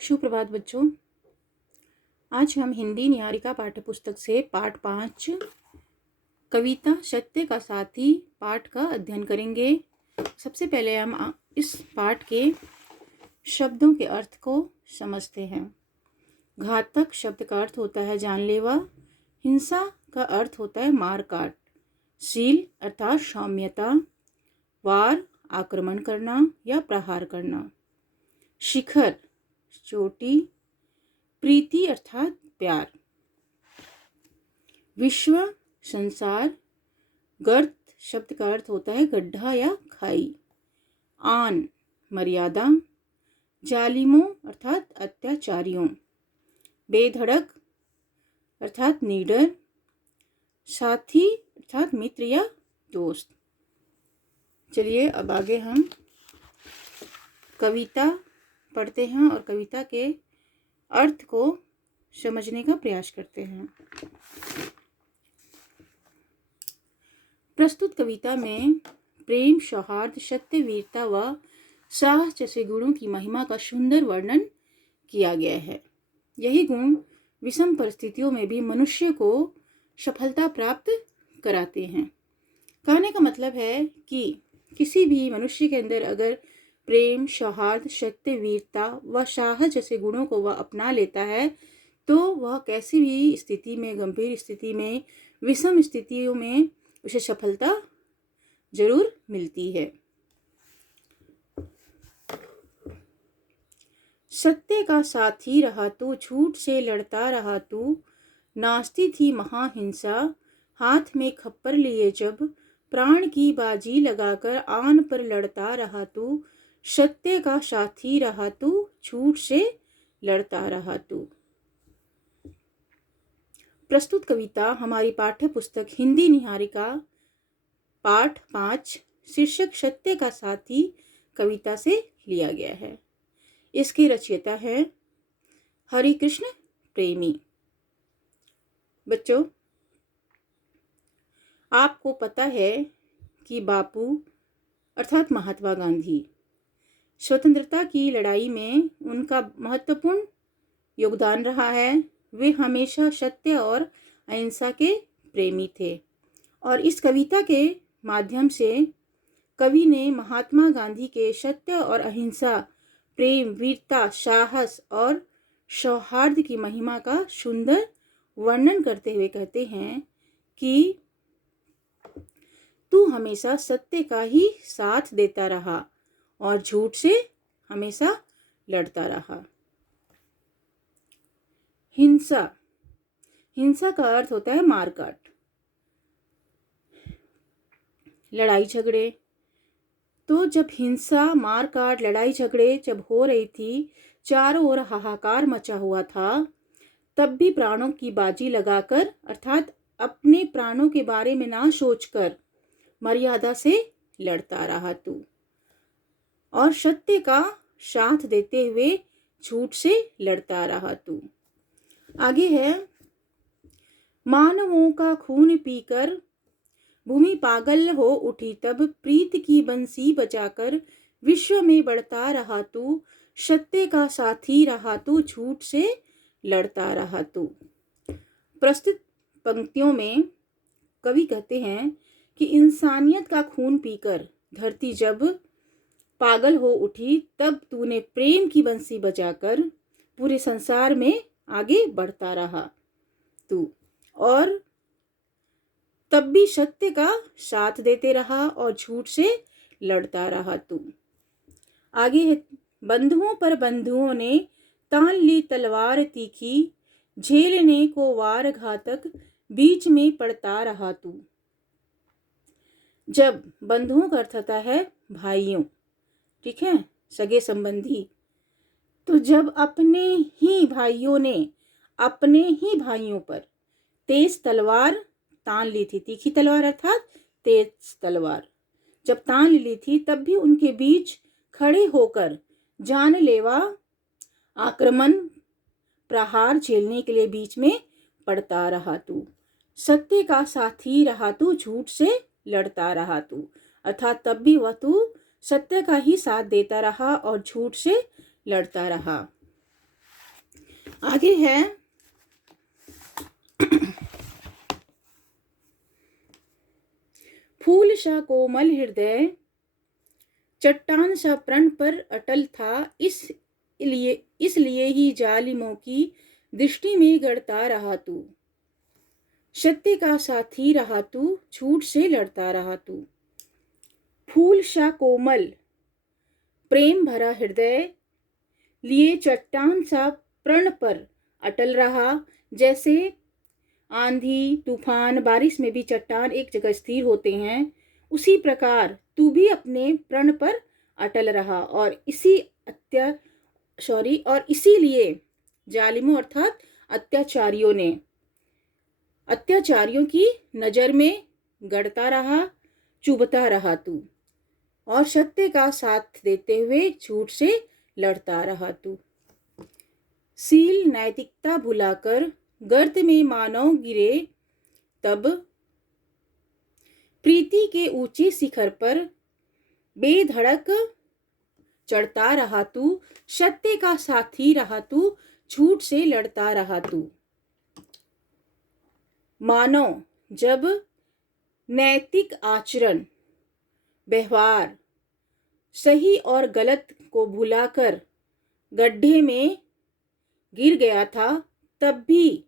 सुप्रभात बच्चों। आज हम हिंदी निहारिका पाठ्य पुस्तक से पाठ 5 कविता सत्य का साथी पाठ का अध्ययन करेंगे। सबसे पहले हम इस पाठ के शब्दों के अर्थ को समझते हैं। घातक शब्द का अर्थ होता है जानलेवा। हिंसा का अर्थ होता है मार काट। शील अर्थात सौम्यता। वार आक्रमण करना या प्रहार करना। शिखर चोटी। प्रीति अर्थात प्यार। विश्व संसार। गर्त शब्द का अर्थ होता है गड्ढा या खाई। आन मर्यादा। जालिमों अर्थात अत्याचारियों। बेधड़क अर्थात निडर। साथी अर्थात मित्र या दोस्त। चलिए अब आगे हम कविता पढ़ते हैं और कविता के अर्थ को समझने का प्रयास करते हैं। प्रस्तुत कविता में प्रेम, सौहार्द, सत्य, वीरता व साहस जैसे गुणों की महिमा का सुंदर वर्णन किया गया है। यही गुण विषम परिस्थितियों में भी मनुष्य को सफलता प्राप्त कराते हैं। कहने का मतलब है कि किसी भी मनुष्य के अंदर अगर प्रेम, सौहार्द, सत्य, वीरता व साहस जैसे गुणों को वह अपना लेता है तो वह कैसी भी स्थिति में, गंभीर स्थिति में, विषम स्थितियों में उसे सफलता जरूर मिलती है। सत्य का साथी रहा तू, झूठ से लड़ता रहा तू। नाचती थी महाहिंसा, हाथ में खप्पर लिए जब। प्राण की बाजी लगाकर आन पर लड़ता रहा तू। सत्य का साथी रहा तू, झूठ से लड़ता रहा तू। प्रस्तुत कविता हमारी पाठ्य पुस्तक हिंदी निहारिका पाठ 5 शीर्षक सत्य का साथी कविता से लिया गया है। इसके रचयिता है हरिकृष्ण प्रेमी। बच्चों, आपको पता है कि बापू अर्थात महात्मा गांधी स्वतंत्रता की लड़ाई में उनका महत्वपूर्ण योगदान रहा है। वे हमेशा सत्य और अहिंसा के प्रेमी थे और इस कविता के माध्यम से कवि ने महात्मा गांधी के सत्य और अहिंसा, प्रेम, वीरता, साहस और सौहार्द की महिमा का सुंदर वर्णन करते हुए कहते हैं कि तू हमेशा सत्य का ही साथ देता रहा और झूठ से हमेशा लड़ता रहा। हिंसा का अर्थ होता है मारकाट, लड़ाई झगड़े। तो जब हिंसा, मारकाट, लड़ाई झगड़े जब हो रही थी, चारों ओर हाहाकार मचा हुआ था, तब भी प्राणों की बाजी लगाकर अर्थात अपने प्राणों के बारे में ना सोचकर मर्यादा से लड़ता रहा तू और सत्य का साथ देते हुए झूठ से लड़ता रहा तू। आगे है, मानवों का खून पीकर भूमि पागल हो उठी तब। प्रीत की बंसी बजाकर विश्व में बढ़ता रहा तू। सत्य का साथी रहा तू, झूठ से लड़ता रहा तू। प्रस्तुत पंक्तियों में कवि कहते हैं कि इंसानियत का खून पीकर धरती जब पागल हो उठी तब तूने प्रेम की बंसी बजाकर पूरे संसार में आगे बढ़ता रहा तू और तब भी सत्य का साथ देते रहा और झूठ से लड़ता रहा तू। आगे है, बंधुओं पर बंधुओं ने तान ली तलवार तीखी। झेलने को वार घातक बीच में पड़ता रहा तू। जब बंधुओं का अर्थ होता है भाइयों, ठीक है, सगे संबंधी। तो जब अपने ही भाइयों ने अपने ही भाइयों पर तेज तलवार तान ली थी, तीखी तलवार अर्थात तेज तलवार जब तान ली थी, तब भी उनके बीच खड़े होकर जानलेवा आक्रमण, प्रहार झेलने के लिए बीच में पड़ता रहा तू। सत्य का साथी रहा तू, झूठ से लड़ता रहा तू अर्थात तब भी वह तू सत्य का ही साथ देता रहा और झूठ से लड़ता रहा। आगे है फूल सा कोमल हृदय चट्टान सा प्रण पर अटल था, इसलिए ही जालिमों की दृष्टि में गड़ता रहा तू। सत्य का साथी रहा तू, झूठ से लड़ता रहा तू। फूल सा कोमल प्रेम भरा हृदय लिए चट्टान सा प्रण पर अटल रहा। जैसे आंधी तूफान बारिश में भी चट्टान एक जगह स्थिर होते हैं, उसी प्रकार तू भी अपने प्रण पर अटल रहा और इसीलिए जालिमों अर्थात अत्याचारियों की नजर में गड़ता रहा, चुभता रहा तू और सत्य का साथ देते हुए झूठ से लड़ता रहा तू। सील नैतिकता भुलाकर गर्त में मानव गिरे तब, प्रीति के ऊंचे शिखर पर बेधड़क चढ़ता रहा तू। सत्य का साथी रहा तू, झूठ से लड़ता रहा तू। मानव जब नैतिक आचरण व्यवहार सही और गलत को भुलाकर गड्ढे में गिर गया था, तब भी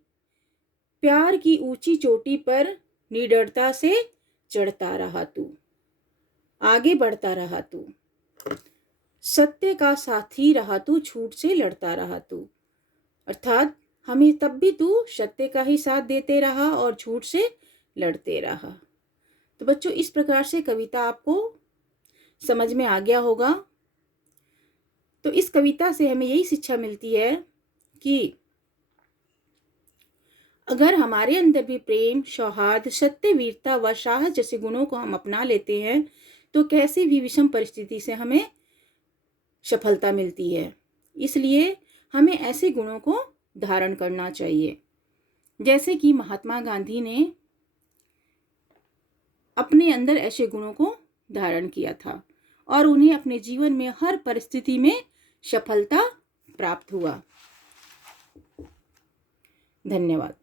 प्यार की ऊंची चोटी पर निडरता से चढ़ता रहा तू, आगे बढ़ता रहा तू। सत्य का साथी रहा तू, झूठ से लड़ता रहा तू, अर्थात हमें तब भी तू सत्य का ही साथ देते रहा और झूठ से लड़ते रहा। तो बच्चों, इस प्रकार से कविता आपको समझ में आ गया होगा। तो इस कविता से हमें यही शिक्षा मिलती है कि अगर हमारे अंदर भी प्रेम, सौहार्द, सत्य, वीरता व साहस जैसे गुणों को हम अपना लेते हैं, तो कैसे भी विषम परिस्थिति से हमें सफलता मिलती है। इसलिए हमें ऐसे गुणों को धारण करना चाहिए, जैसे कि महात्मा गांधी ने अपने अंदर ऐसे गुणों को धारण किया था और उन्हें अपने जीवन में हर परिस्थिति में सफलता प्राप्त हुआ। धन्यवाद।